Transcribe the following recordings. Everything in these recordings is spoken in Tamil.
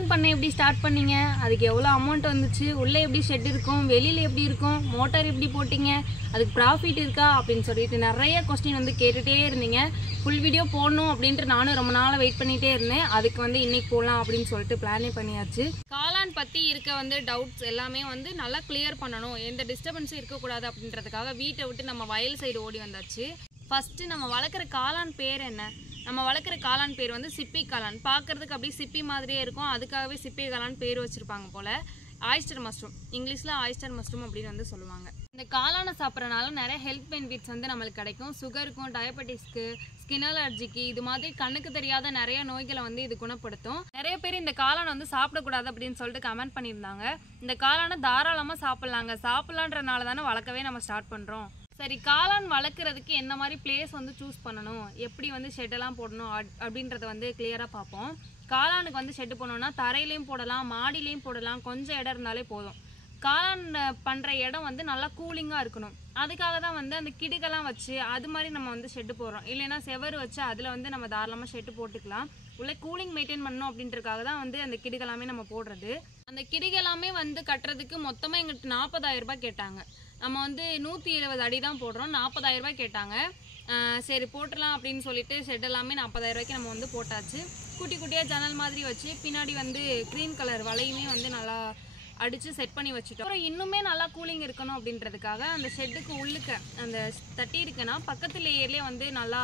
காளான் பண்ணை எப்படி ஸ்டார்ட் பண்ணீங்க? அதுக்கு எவ்வளோ அமௌண்ட் வந்துச்சு? உள்ளே எப்படி ஷெட் இருக்கும்? வெளியில் எப்படி இருக்கும்? மோட்டார் எப்படி போட்டிங்க? அதுக்கு ப்ராஃபிட் இருக்கா அப்படின்னு சொல்லிட்டு நிறைய கொஸ்டின் வந்து கேட்டுகிட்டே இருந்தீங்க. ஃபுல் வீடியோ போடணும் அப்படின்ட்டு நானும் ரொம்ப நாளாக வெயிட் பண்ணிகிட்டே இருந்தேன். அதுக்கு வந்து இன்றைக்கி போடலாம் அப்படின்னு சொல்லிட்டு பிளானே பண்ணியாச்சு. காளான் பற்றி இருக்க வந்து டவுட்ஸ் எல்லாமே வந்து நல்லா கிளியர் பண்ணணும், எந்த டிஸ்டர்பன்ஸும் இருக்கக்கூடாது அப்படின்றதுக்காக வீட்டை விட்டு நம்ம வயல் சைடு ஓடி வந்தாச்சு. ஃபஸ்ட்டு நம்ம வளர்க்குற காளான் பேர் என்ன? நம்ம வளர்க்குற காளான் பேர் வந்து சிப்பி காளான். பார்க்குறதுக்கு அப்படியே சிப்பி மாதிரியே இருக்கும், அதுக்காகவே சிப்பி காளான் பேர் வச்சுருப்பாங்க போல். ஆயிஸ்டர் மஷ்ரூம், இங்கிலீஷில் ஆயிஸ்டர் மஷ்ரூம் அப்படின்னு வந்து சொல்லுவாங்க. இந்த காளானை சாப்பிட்றனால நிறைய ஹெல்த் பெனிஃபிட்ஸ் வந்து நம்மளுக்கு கிடைக்கும். சுகருக்கும், டயபெட்டிஸ்க்கு, ஸ்கின் அலர்ஜிக்கு, இது மாதிரி கண்ணுக்கு தெரியாத நிறைய நோய்களை வந்து இது குணப்படுத்தும். நிறைய பேர் இந்த காளானை வந்து சாப்பிடக்கூடாது அப்படின்னு சொல்லிட்டு கமெண்ட் பண்ணியிருந்தாங்க. இந்த காளானை தாராளமாக சாப்பிட்லான்றனால தானே வளர்க்கவே நம்ம ஸ்டார்ட் பண்ணுறோம். சரி, காளான் வளர்க்குறதுக்கு என்ன மாதிரி பிளேஸ் வந்து சூஸ் பண்ணணும், எப்படி வந்து ஷெட்டெல்லாம் போடணும் அப்படின்றத வந்து கிளியராக பார்ப்போம். காளானுக்கு வந்து ஷெட்டு போடணுன்னா தரையிலையும் போடலாம், மாடிலையும் போடலாம், கொஞ்சம் இடம் இருந்தாலே போதும். காளான் பண்ணுற இடம் வந்து நல்லா கூலிங்காக இருக்கணும். அதுக்காக தான் வந்து அந்த கிடுகெல்லாம் வச்சு அது மாதிரி நம்ம வந்து ஷெட்டு போடுறோம். இல்லைன்னா செவரு வச்சு அதில் வந்து நம்ம தாராளமாக ஷெட்டு போட்டுக்கலாம். உள்ளே கூலிங் மெயின்டைன் பண்ணணும் அப்படின்றதுக்காக தான் வந்து அந்த கிடுகெல்லாமே நம்ம போடுறது. அந்த கிடுகெல்லாமே வந்து கட்டுறதுக்கு மொத்தமாக எங்கிட்ட 40,000 ரூபாய் கேட்டாங்க. நம்ம வந்து 120 அடி தான் போடுறோம், 40,000 ரூபாய் கேட்டாங்க. சரி போட்டுடலாம் அப்படின்னு சொல்லிட்டு ஷெட் எல்லாமே 40,000 ரூபாய்க்கு நம்ம வந்து போட்டாச்சு. குட்டி குட்டியாக ஜன்னல் மாதிரி வச்சு பின்னாடி வந்து க்ரீன் கலர் வலையுமே வந்து நல்லா அடித்து செட் பண்ணி வச்சுட்டோம். அப்புறம் இன்னுமே நல்லா கூலிங் இருக்கணும் அப்படின்றதுக்காக அந்த ஷெட்டுக்கு உள்ளுக்க அந்த தட்டி இருக்குன்னா பக்கத்து லேயர்லேயே வந்து நல்லா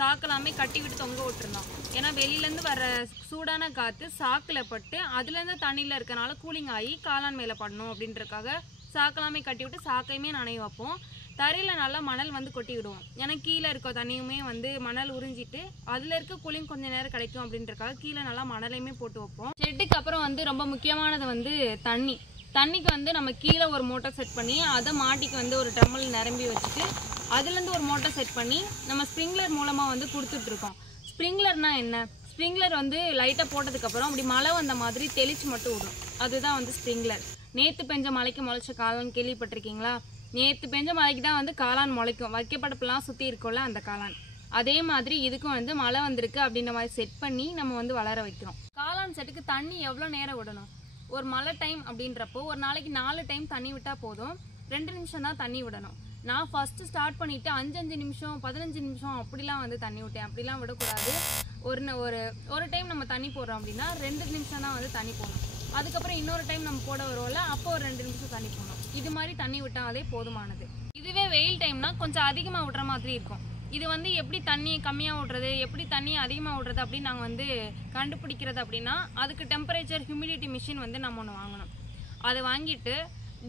சாக்கெல்லாமே கட்டி விட்டு தொங்க விட்டுருந்தோம். ஏன்னா வெளியிலேருந்து வர சூடான காற்று சாக்கில் பட்டு அதுலேருந்து தண்ணியில் இருக்கனால கூலிங் ஆகி காளான் மேலே படணும் அப்படின்றதுக்காக சாக்கெல்லாமே கட்டி விட்டு சாக்கையுமே நனைய வைப்போம். தரையில் நல்லா மணல் வந்து கொட்டி விடுவோம். ஏன்னா கீழே இருக்க தண்ணியுமே வந்து மணல் உறிஞ்சிட்டு அதில் இருக்க கூலிங் கொஞ்சம் நேரம் கிடைக்கும் அப்படின்றக்காக கீழே நல்லா மணலையுமே போட்டு வைப்போம். ஷெட்டுக்கு அப்புறம் வந்து ரொம்ப முக்கியமானது வந்து தண்ணிக்கு வந்து நம்ம கீழே ஒரு மோட்டர் செட் பண்ணி அதை மாட்டிக்கு வந்து ஒரு ட்ரம்மில் நிரம்பி வச்சுட்டு அதுலேருந்து ஒரு மோட்டர் செட் பண்ணி நம்ம ஸ்ப்ரிங்க்லர் மூலமாக வந்து கொடுத்துட்ருக்கோம். ஸ்ப்ரிங்க்லர்னால் என்ன? ஸ்ப்ரிங்க்லர் வந்து லைட்டாக போட்டதுக்கப்புறம் அப்படி மழை வந்த மாதிரி தெளிச்சு மட்டும் விடும், அதுதான் வந்து ஸ்ப்ரிங்க்லர். நேற்று பெஞ்ச மழைக்கு முளைச்ச காளான் கேள்விப்பட்டிருக்கீங்களா? நேற்று பெஞ்ச மழைக்கு தான் வந்து காளான் முளைக்கும். வைக்கப்படப்பெல்லாம் சுற்றி இருக்கோம்ல அந்த காளான், அதே மாதிரி இதுக்கும் வந்து மழை வந்திருக்கு அப்படின்ற மாதிரி செட் பண்ணி நம்ம வந்து வளர வைக்கிறோம். காளான் செட்டுக்கு தண்ணி எவ்வளோ நேரம் விடணும்? ஒரு மழை டைம் அப்படின்றப்போ ஒரு நாளைக்கு 4 டைம் தண்ணி விட்டால் போதும். 2 நிமிஷம் தான் தண்ணி விடணும். நான் ஃபஸ்ட்டு ஸ்டார்ட் பண்ணிவிட்டு 5 நிமிஷம் 15 நிமிஷம் அப்படிலாம் வந்து தண்ணி விட்டேன். அப்படிலாம் விடக்கூடாது. ஒரு டைம் நம்ம தண்ணி போடுறோம் அப்படின்னா 2 நிமிஷம் தான் வந்து தண்ணி போடணும். அதுக்கப்புறம் இன்னொரு டைம் நம்ம போட வருவோம்ல, அப்போ ஒரு 2 நிமிஷம் தண்ணி போடணும். இது மாதிரி தண்ணி விட்டாலே போதுமானது. இதுவே வெயில் டைம்னா கொஞ்சம் அதிகமாக விடுற மாதிரி இருக்கும். இது வந்து எப்படி தண்ணி கம்மியாக விடுறது, எப்படி தண்ணி அதிகமாக விடுறது அப்படின்னு நாங்கள் வந்து கண்டுபிடிக்கிறது அப்படின்னா அதுக்கு டெம்பரேச்சர் ஹியூமிடிட்டி மிஷின் வந்து நம்ம ஒன்று வாங்கணும். அதை வாங்கிட்டு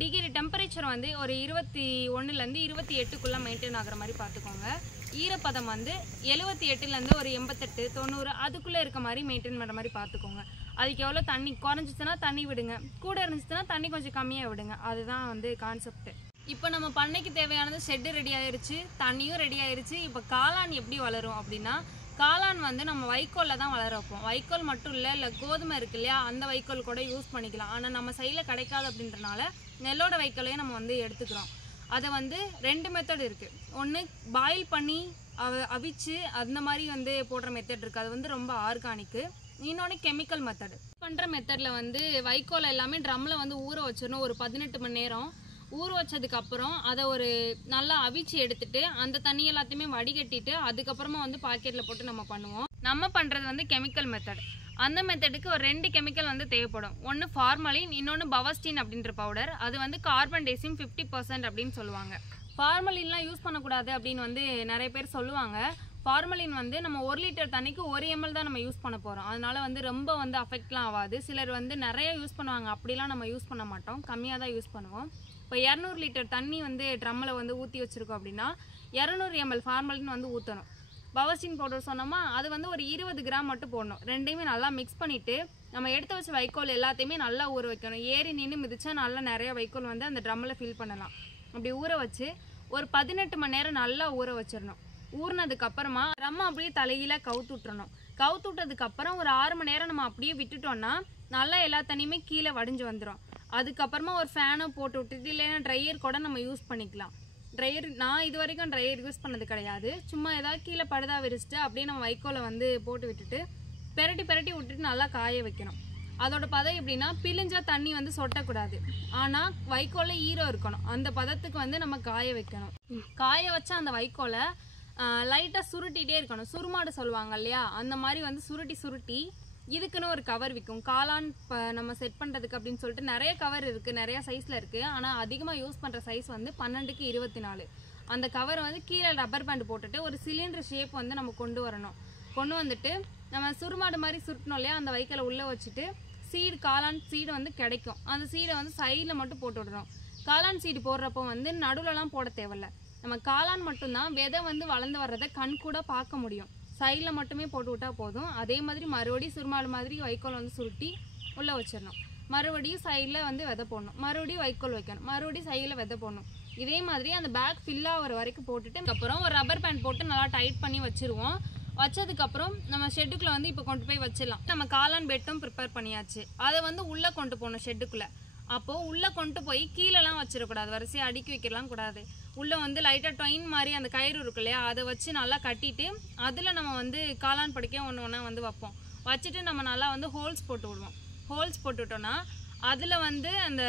டிகிரி டெம்பரேச்சர் வந்து ஒரு 21லேருந்து 28க்குள்ளே மெயின்டைன் ஆகிற மாதிரி பார்த்துக்கோங்க. ஈரப்பதம் வந்து 78லேருந்து ஒரு 88 90 அதுக்குள்ளே இருக்க மாதிரி மெயின்டைன் பண்ணுற மாதிரி பார்த்துக்கோங்க. அதுக்கு எவ்வளோ தண்ணி குறைஞ்சிச்சுன்னா தண்ணி விடுங்க, கூட இருந்துச்சுன்னா தண்ணி கொஞ்சம் கம்மியாக விடுங்க. அதுதான் வந்து கான்செப்ட். இப்போ நம்ம பண்ணைக்கு தேவையானது ஷெட்டு ரெடி ஆயிடுச்சு, தண்ணியும் ரெடி ஆயிடுச்சு. இப்போ காளான் எப்படி வளரும் அப்படின்னா, காளான் வந்து நம்ம வைக்கோலில் தான் வளர வைப்போம். வைக்கோல் மட்டும் இல்லை கோதுமை இருக்கு இல்லையா, அந்த வைக்கோல் கூட யூஸ் பண்ணிக்கலாம். ஆனால் நம்ம சைடில் கிடைக்காது அப்படின்றனால நெல்லோட வைக்கோலையே நம்ம வந்து எடுத்துக்கிறோம். அதை வந்து 2 மெத்தட் இருக்குது. ஒன்று பாயில் பண்ணி அவிச்சு அந்த மாதிரி வந்து போடுற மெத்தட் இருக்குது, அது வந்து ரொம்ப ஆர்கானிக்கு. இன்னொன்று கெமிக்கல் மெத்தடு. பண்ணுற மெத்தடில் வந்து வைக்கோல் எல்லாமே ட்ரம்மில் வந்து ஊற வச்சிடணும். ஒரு 18 மணி நேரம் ஊற வச்சதுக்கப்புறம் அதை ஒரு நல்லா அவிச்சு எடுத்துட்டு அந்த தண்ணி எல்லாத்தையுமே வடிகட்டிட்டு அதுக்கப்புறமா வந்து பாக்கெட்டில் போட்டு நம்ம பண்ணுவோம். நம்ம பண்ணுறது வந்து கெமிக்கல் மெத்தட். அந்த மெத்தடுக்கு ஒரு 2 கெமிக்கல் வந்து தேவைப்படும். ஒன்று ஃபார்மலின், இன்னொன்று பவஸ்டின் அப்படின்ற பவுடர். அது வந்து கார்பன் டேசியம் 50% அப்படின்னு சொல்லுவாங்க. ஃபார்மலின்லாம் யூஸ் பண்ணக்கூடாது அப்படின்னு வந்து நிறைய பேர் சொல்லுவாங்க. ஃபார்மலின் வந்து நம்ம 1 லிட்டர் தண்ணிக்கு 1 ml தான் நம்ம யூஸ் பண்ண போகிறோம். அதனால வந்து ரொம்ப வந்து அஃபெக்ட்லாம் ஆகாது. சிலர் வந்து நிறைய யூஸ் பண்ணுவாங்க, அப்படிலாம் நம்ம யூஸ் பண்ண மாட்டோம், கம்மியாக தான் யூஸ் பண்ணுவோம். இப்போ 200 லிட்டர் தண்ணி வந்து ட்ரம்மில் வந்து ஊற்றி வச்சுருக்கோம் அப்படின்னா 200 ml ஃபார்மலின் வந்து ஊற்றணும். பவஸ்டின் பவுடர் சொன்னோமா, அது வந்து ஒரு 20 கிராம் மட்டும் போடணும். ரெண்டையுமே நல்லா மிக்ஸ் பண்ணிவிட்டு நம்ம எடுத்து வச்ச வைக்கோல் எல்லாத்தையுமே நல்லா ஊற வைக்கணும். ஏறி நின்று மிதிச்சா நல்லா நிறைய வைக்கோல் வந்து அந்த ட்ரம்மில் ஃபில் பண்ணலாம். அப்படி ஊற வச்சு ஒரு 18 மணி நேரம் நல்லா ஊற வச்சிடணும். ஊறினதுக்கப்புறமா ட்ரம் அப்படியே தலையில கவுத்து விட்டுறணும். கவுத்து விட்டதுக்கப்புறம் ஒரு 6 மணி நேரம் நம்ம அப்படியே விட்டுட்டோம்னா நல்லா எல்லா தண்ணியுமே கீழே வடிஞ்சு வந்துடும். அதுக்கப்புறமா ஒரு ஃபேனை போட்டு விட்டுட்டு இல்லைன்னா ட்ரையர் கூட நம்ம யூஸ் பண்ணிக்கலாம். ட்ரையர் நான் இது வரைக்கும் ட்ரையர் யூஸ் பண்ணது கிடையாது. சும்மா ஏதாவது கீழே படுதா விரிச்சிட்டு அப்படியே நம்ம வைக்கோலை வந்து போட்டு விட்டுட்டு பெரட்டி விட்டுட்டு நல்லா காய வைக்கணும். அதோட பதம் எப்படின்னா பிழிஞ்சா தண்ணி வந்து சொட்டக்கூடாது, ஆனால் வைக்கோல்ல ஈரம் இருக்கணும். அந்த பதத்துக்கு வந்து நம்ம காய வைக்கணும். காய வச்சா அந்த வைக்கோலை லைட்டாக சுருட்டிகிட்டே இருக்கணும். சுருமாடு சொல்லுவாங்க இல்லையா, அந்த மாதிரி வந்து சுருட்டி சுருட்டி இதுக்குன்னு ஒரு கவர் விற்கும். காளான் நம்ம செட் பண்ணுறதுக்கு அப்படின்னு சொல்லிட்டு நிறைய கவர் இருக்குது, நிறையா சைஸில் இருக்குது. ஆனால் அதிகமாக யூஸ் பண்ணுற சைஸ் வந்து 12க்கு 24. அந்த கவரை வந்து கீழே ரப்பர் பேண்ட் போட்டுட்டு ஒரு சிலிண்டர் ஷேப் வந்து நம்ம கொண்டு வரணும். கொண்டு வந்துட்டு நம்ம சுருமாடு மாதிரி சுருட்டணும் இல்லையா, அந்த வைக்கலை உள்ளே வச்சுட்டு சீடு, காளான் சீடு வந்து கிடைக்கும். அந்த சீடை வந்து சைடில் மட்டும் போட்டு விடணும். காளான் சீடு போடுறப்போ வந்து நடுவில்லாம் போட தேவையில்ல. நம்ம காளான் மட்டும்தான் விதை வந்து வளர்ந்து வர்றதை கண் கூட பார்க்க முடியும். சைடில் மட்டுமே போட்டு விட்டால் போதும். அதே மாதிரி மறுபடியும் சுருமாடு மாதிரி வைக்கோல் வந்து சுருட்டி உள்ளே வச்சிடணும். மறுபடியும் சைடில் வந்து விதை போடணும், மறுபடியும் வைக்கோல் வைக்கணும், மறுபடியும் சைடில் விதை போடணும். இதே மாதிரி அந்த பேக் ஃபில் ஆகிற வரைக்கும் போட்டுட்டு அதுக்கப்புறம் ஒரு ரப்பர் பேண்ட் போட்டு நல்லா டைட் பண்ணி வச்சுருவோம். வச்சதுக்கப்புறம் நம்ம ஷெட்டுக்குள்ளே வந்து இப்போ கொண்டு போய் வச்சிடலாம். நம்ம காளான் பெட்டும் ப்ரிப்பேர் பண்ணியாச்சு. அதை வந்து உள்ளே கொண்டு போகணும் ஷெட்டுக்குள்ளே. அப்போது உள்ளே கொண்டு போய் கீழெல்லாம் வச்சிடக்கூடாது, வரிசையாக அடுக்கி வைக்கலாம் கூடாது. உள்ளே வந்து லைட்டாக டொயின் மாதிரி அந்த கயிறு இருக்கு இல்லையா, அதை வச்சு நல்லா கட்டிட்டு அதில் நம்ம வந்து காளான் படுக்கையாக ஒன்று ஒன்றா வந்து வைப்போம். வச்சுட்டு நம்ம நல்லா வந்து ஹோல்ஸ் போட்டு விடுவோம். ஹோல்ஸ் போட்டுவிட்டோன்னா அதில் வந்து அந்த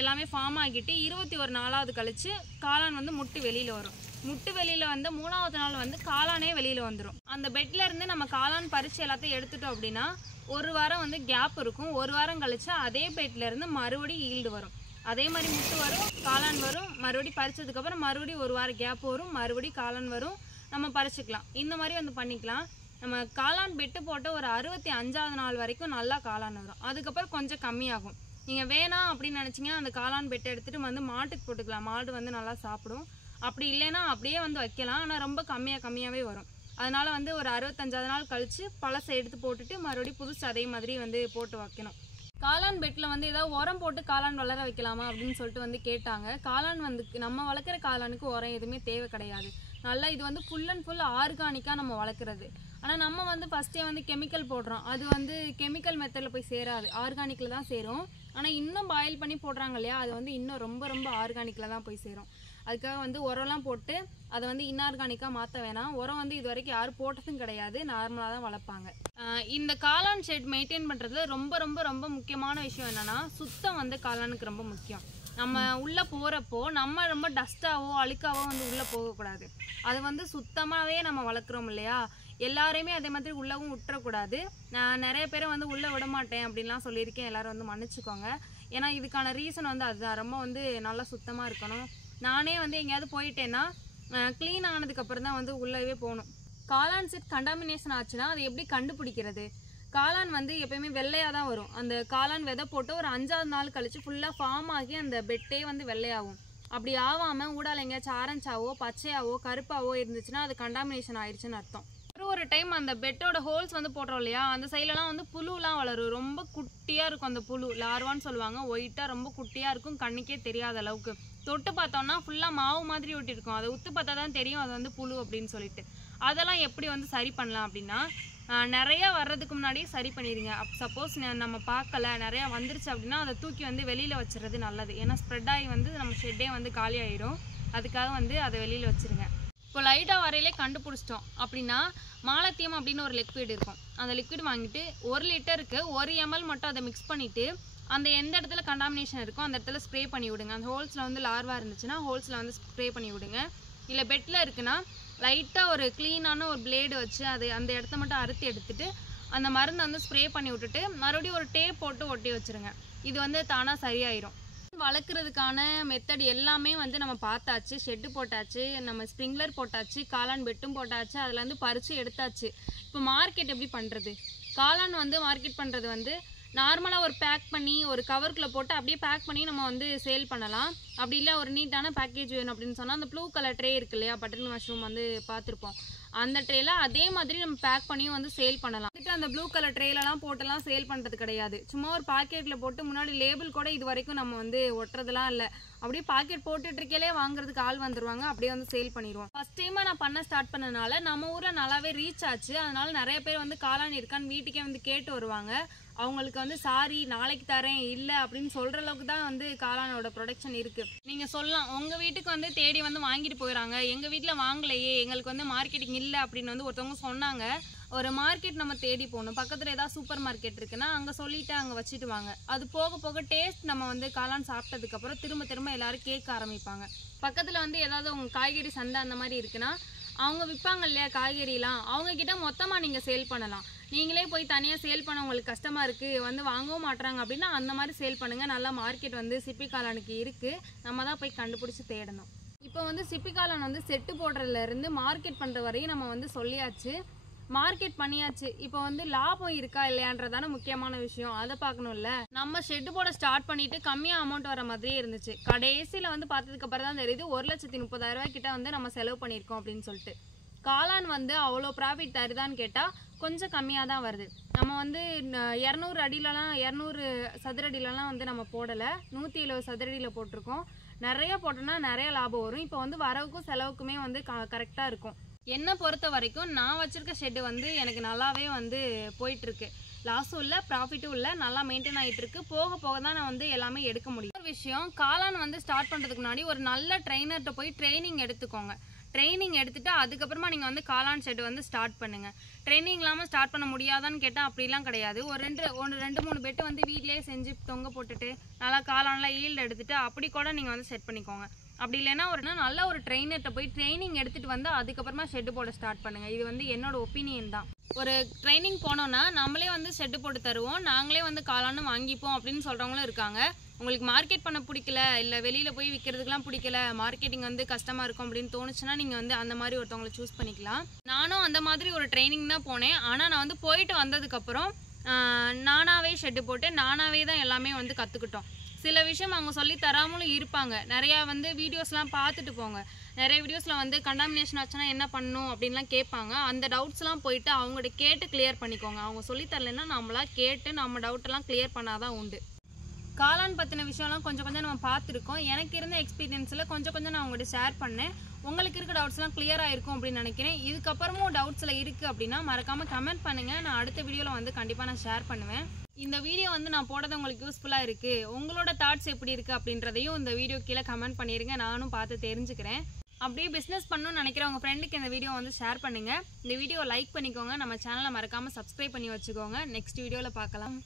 எல்லாமே ஃபார்ம் ஆகிட்டு 21 நாளாவது கழித்து காளான் வந்து முட்டு வெளியில் வரும். முட்டு வெளியில் வந்து 3வது நாள் வந்து காளானே வெளியில் வந்துடும். அந்த பெட்டில் இருந்து நம்ம காளான் பறித்து எல்லாத்தையும் எடுத்துட்டோம் அப்படின்னா ஒரு வாரம் வந்து கேப் இருக்கும். ஒரு வாரம் கழிச்சு அதே பெட்டில் இருந்து மறுபடியும் ஈல்டு வரும். அதே மாதிரி முட்டு வரும், காளான் வரும். மறுபடியும் பறிச்சதுக்கப்புறம் மறுபடியும் ஒரு வாரம் கேப் வரும், மறுபடியும் காளான் வரும். நம்ம பறிச்சுக்கலாம். இந்த மாதிரி வந்து பண்ணிக்கலாம். நம்ம காளான் பெட்டு போட்டு ஒரு 65வது நாள் வரைக்கும் நல்லா காளான் வரும். அதுக்கப்புறம் கொஞ்சம் கம்மியாகும். நீங்கள் வேணாம் அப்படின்னு நினச்சிங்கன்னா அந்த காளான் பெட்டை எடுத்துகிட்டு வந்து மாட்டுக்கு போட்டுக்கலாம். மாடு வந்து நல்லா சாப்பிடும். அப்படி இல்லைன்னா அப்படியே வந்து வைக்கலாம், ஆனால் ரொம்ப கம்மியாகவே வரும். அதனால் வந்து ஒரு 65வது நாள் கழித்து பழசை எடுத்து போட்டுட்டு மறுபடியும் புதுசு அதே மாதிரி வந்து போட்டு வைக்கணும். காளான் பெட்டில் வந்து ஏதாவது உரம் போட்டு காளான் வளர வைக்கலாமா அப்படின்னு சொல்லிட்டு வந்து கேட்டாங்க. காளான் வந்து நம்ம வளர்க்குற காளானுக்கு உரம் எதுவுமே தேவை கிடையாது. நல்லா இது வந்து ஃபுல் அண்ட் ஃபுல் ஆர்கானிக்காக நம்ம வளர்க்குறது. ஆனால் நம்ம வந்து ஃபஸ்ட்டே வந்து கெமிக்கல் போடுறோம். அது வந்து கெமிக்கல் மெத்தடில் போய் சேராது, ஆர்கானிக்கில் தான் சேரும். ஆனால் இன்னும் பாயில் பண்ணி போடுறாங்க இல்லையா, அது வந்து இன்னும் ரொம்ப ஆர்கானிக்கில் தான் போய் சேரும். அதுக்காக வந்து உரம்லாம் போட்டு அதை வந்து இன்ஆர்கானிக்காக மாற்ற வேணாம். உரம் வந்து இது வரைக்கும் யாரும் போட்டதும் கிடையாது, நார்மலாக தான் வளர்ப்பாங்க. இந்த காளான் ஷெட் மெயின்டைன் பண்ணுறதுல ரொம்ப முக்கியமான விஷயம் என்னென்னா சுத்தம் வந்து காளானுக்கு ரொம்ப முக்கியம். நம்ம உள்ளே போகிறப்போ நம்ம ரொம்ப டஸ்ட்டாவோ அழுக்காவோ வந்து உள்ளே போகக்கூடாது. அது வந்து சுத்தமாகவே நம்ம வளர்க்குறோம் இல்லையா, எல்லாரையுமே அதே மாதிரி உள்ளவும் விட்டுறக்கூடாது. நான் நிறைய பேரை வந்து உள்ளே விட மாட்டேன் அப்படின்லாம் சொல்லியிருக்கேன். எல்லோரும் வந்து மன்னிச்சுக்கோங்க. ஏன்னா இதுக்கான ரீசன் வந்து அதுதான், ரொம்ப வந்து நல்லா சுத்தமாக இருக்கணும். நானே வந்து எங்கேயாவது போயிட்டேன்னா க்ளீன் ஆனதுக்கப்புறம் தான் வந்து உள்ளவே போகணும். காளான் செட் கண்டாமினேஷன் ஆச்சுன்னா அதை எப்படி கண்டுபிடிக்கிறது? காளான் வந்து எப்பயுமே வெள்ளையாக தான் வரும். அந்த காளான் விதை போட்டு ஒரு 5வது நாள் கழித்து ஃபுல்லாக ஃபார்ம் ஆகி அந்த பெட்டே வந்து வெள்ளையாகும். அப்படி ஆகாமல் ஊடால எங்கேயாச்சும் ஆரஞ்சாவோ பச்சையாவோ கருப்பாவோ இருந்துச்சுன்னா அது கண்டாமினேஷன் ஆயிடுச்சுன்னு அர்த்தம். ஒரு டைம் அந்த பெட்டோட ஹோல்ஸ் வந்து போடுறோம் இல்லையா, அந்த சைட்லலாம் வந்து புழுலாம் வளரும். ரொம்ப குட்டியாக இருக்கும் அந்த புழு, லார்வான்னு சொல்லுவாங்க. ஒயிட்டாக ரொம்ப குட்டியாக இருக்கும், கண்ணுக்கே தெரியாத அளவுக்கு. தொட்டு பார்த்தோம்னா ஃபுல்லாக மாவு மாதிரி ஒட்டியிருக்கும். அதை உத்து பார்த்தா தான் தெரியும் அது வந்து புழு அப்படின்னு சொல்லிட்டு. அதெல்லாம் எப்படி வந்து சரி பண்ணலாம் அப்படின்னா, நிறையா வர்றதுக்கு முன்னாடியே சரி பண்ணிடுங்க. சப்போஸ் நம்ம பார்க்கல நிறையா வந்துருச்சு அப்படின்னா அதை தூக்கி வந்து வெளியில் வச்சுறது நல்லது. ஏன்னா ஸ்ப்ரெட் ஆகி வந்து நம்ம ஷெட்டே வந்து காலி ஆகிடும். அதுக்காக வந்து அதை வெளியில் வச்சுருங்க. இப்போ லைட்டாக வரையிலே கண்டுபிடிச்சிட்டோம் அப்படின்னா மாலத்தியம் அப்படின்னு ஒரு லிக்விட் இருக்கும். அந்த லிக்விட் வாங்கிட்டு 1 லிட்டருக்கு 1 ml மட்டும் அதை மிக்ஸ் பண்ணிவிட்டு அந்த எந்த இடத்துல கண்டாமினேஷன் இருக்கோ அந்த இடத்துல ஸ்ப்ரே பண்ணி விடுங்க. அந்த ஹோல்ஸில் வந்து லார்வா இருந்துச்சுன்னா ஹோல்ஸில் வந்து ஸ்ப்ரே பண்ணி விடுங்க. இல்லை பெட்டில் இருக்குன்னா லைட்டாக ஒரு க்ளீனான ஒரு பிளேடு வச்சு அது அந்த இடத்த மட்டும் அறுத்து எடுத்துட்டு அந்த மருந்தை வந்து ஸ்ப்ரே பண்ணி விட்டுட்டு மறுபடியும் ஒரு டேப் போட்டு ஒட்டி வச்சுருங்க. இது வந்து தானாக சரியாயிரும். வளர்க்குறதுக்கான மெத்தட் எல்லாமே வந்து நம்ம பார்த்தாச்சு. ஷெட்டு போட்டாச்சு, நம்ம ஸ்ப்ரிங்க்லர் போட்டாச்சு, காளான் பெட்டும் போட்டாச்சு, அதில் வந்து பறித்து எடுத்தாச்சு. இப்போ மார்க்கெட் எப்படி பண்ணுறது? காளான் வந்து மார்க்கெட் பண்ணுறது வந்து நார்மலாக ஒரு பேக் பண்ணி ஒரு கவருக்குள்ளே போட்டு அப்படியே பேக் பண்ணி நம்ம வந்து சேல் பண்ணலாம். அப்படி இல்லை ஒரு நீட்டான பேக்கேஜ் வேணும் அப்படின்னு சொன்னால் அந்த ப்ளூ கலர் ட்ரே இருக்கு இல்லையா, பட்டன் மஷ்ரூம் வந்து பார்த்துருப்போம். அந்த ட்ரேல அதே மாதிரி நம்ம பேக் பண்ணியும் வந்து சேல் பண்ணலாம். அந்த ப்ளூ கலர் ட்ரேலலாம் போட்டெல்லாம் சேல் பண்ணுறது கிடையாது. சும்மா ஒரு பாக்கெட்டில் போட்டு முன்னாடி லேபிள் கூட இது வரைக்கும் நம்ம வந்து ஒட்டுறதுலாம் இல்லை. அப்படியே பாக்கெட் போட்டுட்டு இருக்கையிலே வாங்குறதுக்கு ஆள் வந்துருவாங்க, அப்படியே வந்து சேல் பண்ணிடுவோம். ஃபர்ஸ்ட் டைமாக நான் பண்ண ஸ்டார்ட் பண்ணனால நம்ம ஊரில் நல்லாவே ரீச் ஆச்சு. அதனால நிறைய பேர் வந்து காளான் இருக்கான்னு வீட்டுக்கே வந்து கேட்டு வருவாங்க. அவங்களுக்கு வந்து சாரி நாளைக்கு தரேன் இல்லை அப்படின்னு சொல்கிற அளவுக்கு தான் வந்து காளானோட ப்ரொடக்ஷன் இருக்குது. நீங்கள் சொல்லலாம் உங்கள் வீட்டுக்கு வந்து தேடி வந்து வாங்கிட்டு போயிடறாங்க, எங்கள் வீட்டில் வாங்கலையே, எங்களுக்கு வந்து மார்க்கெட்டிங் இல்லை அப்படின்னு வந்து ஒருத்தவங்க சொன்னாங்க. ஒரு மார்க்கெட் நம்ம தேடி போகணும். பக்கத்தில் ஏதாவது சூப்பர் மார்க்கெட் இருக்குன்னா அங்கே சொல்லிவிட்டு அங்கே வச்சுட்டு வாங்க. அது போக போக டேஸ்ட் நம்ம வந்து காளான் சாப்பிட்டதுக்கப்புறம் திரும்ப திரும்ப எல்லோரும் கேட்க ஆரம்பிப்பாங்க. பக்கத்தில் வந்து ஏதாவது உங்கள் காய்கறி சந்தை அந்த மாதிரி இருக்குன்னா அவங்க விற்பாங்க இல்லையா காய்கறிலாம், அவங்கக்கிட்ட மொத்தமாக நீங்கள் சேல் பண்ணலாம். நீங்களே போய் தனியாக சேல் பண்ண உங்களுக்கு கஷ்டமாக இருக்குது, வந்து வாங்கவும் மாட்டுறாங்க அப்படின்னா அந்த மாதிரி சேல் பண்ணுங்கள். நல்லா மார்க்கெட் வந்து சிப்பி காளானுக்கு இருக்குது, நம்ம தான் போய் கண்டுபிடிச்சி தேடணும். இப்போ வந்து சிப்பி காளான் வந்து செட்டு போடுறதுலேருந்து மார்க்கெட் பண்ணுற வரையும் நம்ம வந்து சொல்லியாச்சு, மார்க்கெட் பண்ணியாச்சு. இப்போ வந்து லாபம் இருக்கா இல்லையான்றதான முக்கியமான விஷயம், அதை பார்க்கணும்ல. நம்ம ஷெட்டு போட ஸ்டார்ட் பண்ணிட்டு கம்மியாக அமௌண்ட் வர மாதிரியே இருந்துச்சு. கடைசியில் வந்து பார்த்ததுக்கு அப்புறம் தான் தெரியுது 1,30,000 கிட்ட வந்து நம்ம செலவு பண்ணியிருக்கோம் அப்படின்னு சொல்லிட்டு. காளான் வந்து அவ்வளோ ப்ராஃபிட் தருதான்னு கேட்டால் கொஞ்சம் கம்மியாக தான் வருது. நம்ம வந்து 200 அடியிலலாம் 200 சதுர அடியிலலாம் வந்து நம்ம போடலை, 170 சதுர அடியில் போட்டிருக்கோம். நிறைய போட்டோன்னா நிறைய லாபம் வரும். இப்போ வந்து வரவுக்கும் செலவுக்குமே வந்து கரெக்டாக இருக்கும். என்னை பொறுத்த வரைக்கும் நான் வச்சுருக்க ஷெட்டு வந்து எனக்கு நல்லாவே வந்து போயிட்டுருக்கு. லாஸும் இல்லை ப்ராஃபிட்டும் இல்லை, நல்லா மெயின்டைன் ஆகிட்டுருக்கு. போக போக தான் நான் வந்து எல்லாமே எடுக்க முடியும். ஒரு விஷயம், காளான் வந்து ஸ்டார்ட் பண்ணுறதுக்கு முன்னாடி ஒரு நல்ல ட்ரெயினர்கிட்ட போய் ட்ரைனிங் எடுத்துக்கோங்க. ட்ரைனிங் எடுத்துகிட்டு அதுக்கப்புறமா நீங்கள் வந்து காளான் ஷெட் வந்து ஸ்டார்ட் பண்ணுங்கள். ட்ரைனிங் இல்லாமல் ஸ்டார்ட் பண்ண முடியாதான்னு கேட்டால் அப்படிலாம் கிடையாது. ஒரு 2-3 பெட்டு வந்து வீட்டிலே செஞ்சு தொங்க போட்டுட்டு நல்லா காளான்லாம் ஈல்டு எடுத்துகிட்டு அப்படி கூட நீங்கள் வந்து செட் பண்ணிக்கோங்க. அப்படி இல்லைன்னா நல்ல ஒரு ட்ரெயினர்கிட்ட போய் ட்ரைனிங் எடுத்துகிட்டு வந்து அதுக்கப்புறமா ஷெட்டு போட ஸ்டார்ட் பண்ணுங்கள். இது வந்து என்னோட ஒப்பீனியன் தான். ஒரு ட்ரைனிங் போனோன்னா நம்மளே வந்து ஷெட்டு போட்டு தருவோம், நாங்களே வந்து காளானும் வாங்கிப்போம் அப்படின்னு சொல்கிறவங்களும் இருக்காங்க. உங்களுக்கு மார்க்கெட் பண்ண பிடிக்கல, இல்லை வெளியில் போய் விற்கிறதுக்கெலாம் பிடிக்கல, மார்க்கெட்டிங் வந்து கஷ்டமாக இருக்கும் அப்படின்னு தோணுச்சுன்னா நீங்கள் வந்து அந்த மாதிரி ஒருத்தவங்களை சூஸ் பண்ணிக்கலாம். நானும் அந்த மாதிரி ஒரு ட்ரைனிங் தான் போனேன். ஆனால் நான் வந்து போயிட்டு வந்ததுக்கப்புறம் நானாகவே ஷெட்டு போட்டு நானாகவே தான் எல்லாமே வந்து கற்றுக்கிட்டோம். சில விஷயம் அவங்க சொல்லி தராமலும் இருப்பாங்க. நிறையா வந்து வீடியோஸ்லாம் பார்த்துட்டு போங்க. நிறைய வீடியோஸில் வந்து கண்டாமினேஷன் ஆச்சுன்னா என்ன பண்ணணும் அப்படின்லாம் கேட்பாங்க. அந்த டவுட்ஸ்லாம் போயிட்டு அவங்கள்ட்ட கேட்டு கிளியர் பண்ணிக்கோங்க. அவங்க சொல்லித்தரலைன்னா நம்மளாக கேட்டு நம்ம டவுட்டெல்லாம் கிளியர் பண்ணாதான் உண்டு. காளான் பற்றின விஷயம்லாம் கொஞ்சம் கொஞ்சம் நம்ம பார்த்துருக்கோம். எனக்கு இருந்த எக்ஸ்பீரியன்ஸில் கொஞ்சம் நான் உங்கள்கிட்ட ஷேர் பண்ணேன். உங்களுக்கு இருக்க டவுட்ஸ்லாம் கிளியராக இருக்கும் அப்படின்னு நினைக்கிறேன். இதுக்கப்புறமும் டவுட்ஸில் இருக்குது அப்படின்னா மறக்காமல் கமெண்ட் பண்ணுங்கள். நான் அடுத்த வீடியோவில் வந்து கண்டிப்பாக நான் ஷேர் பண்ணுவேன். இந்த வீடியோ வந்து நான் போடுறது உங்களுக்கு யூஸ்ஃபுல்லாக இருக்குது, உங்களோட தாட்ஸ் எப்படி இருக்குது அப்படின்றதையும் இந்த வீடியோ கீழே கமெண்ட் பண்ணிடுங்க. நானும் பார்த்து தெரிஞ்சுக்கிறேன். அப்படியே பிஸ்னஸ் பண்ணணும்னு நினைக்கிற உங்கள் ஃப்ரெண்டுக்கு இந்த வீடியோ வந்து ஷேர் பண்ணுங்கள். இந்த வீடியோ லைக் பண்ணிக்கோங்க. நம்ம சேனலை மறக்காமல் சப்ஸ்கிரைப் பண்ணி வச்சுக்கோங்க. நெக்ஸ்ட் வீடியோவில் பார்க்கலாம்.